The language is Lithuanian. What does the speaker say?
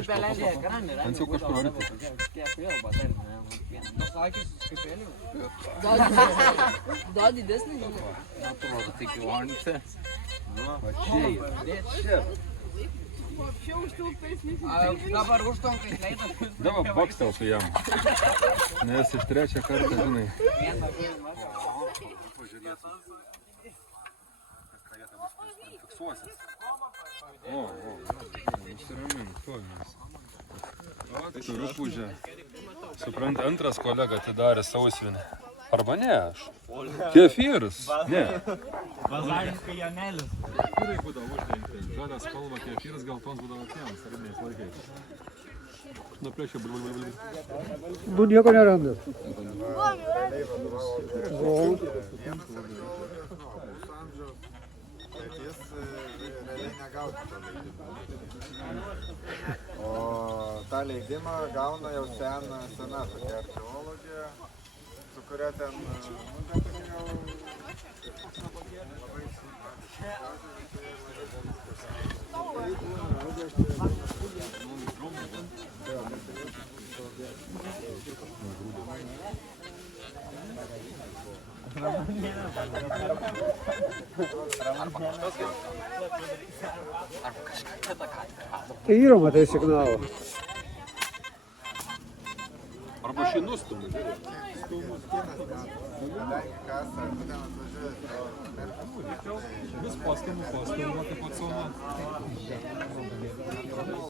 Ant jau kažkur arti. Dar didesnį, žinai. Atrodo, tik jau ant. Va čia. Dabar užtonkai leidas. Dabar baksteltų jam. Nes iš trečią kartą, žinai. Fiksuosis. O, nusiramink, tuoj mes. Turiu pužę. Supranta, antras kolega atidarė sausvinį. Arba ne aš. Kefyras. Ne. Vazaris kajanelis. Kefyrai būdavo uždengti. Žalia spalva kefyras, geltons būdavo tiems sariniais laikais. Nu, prieš jau blablabla. Nu, nieko nerandat. Bet jis realiai negautų to leidimą. O tą leidimą gauna jau sena tokia archeologija, su kuria ten, ten tokia jau labai Tai yra, matai, signalą. Arba šį nustumį. kadangi kasa, ten atvažiuoja. Vis paskinu, kaip atsona.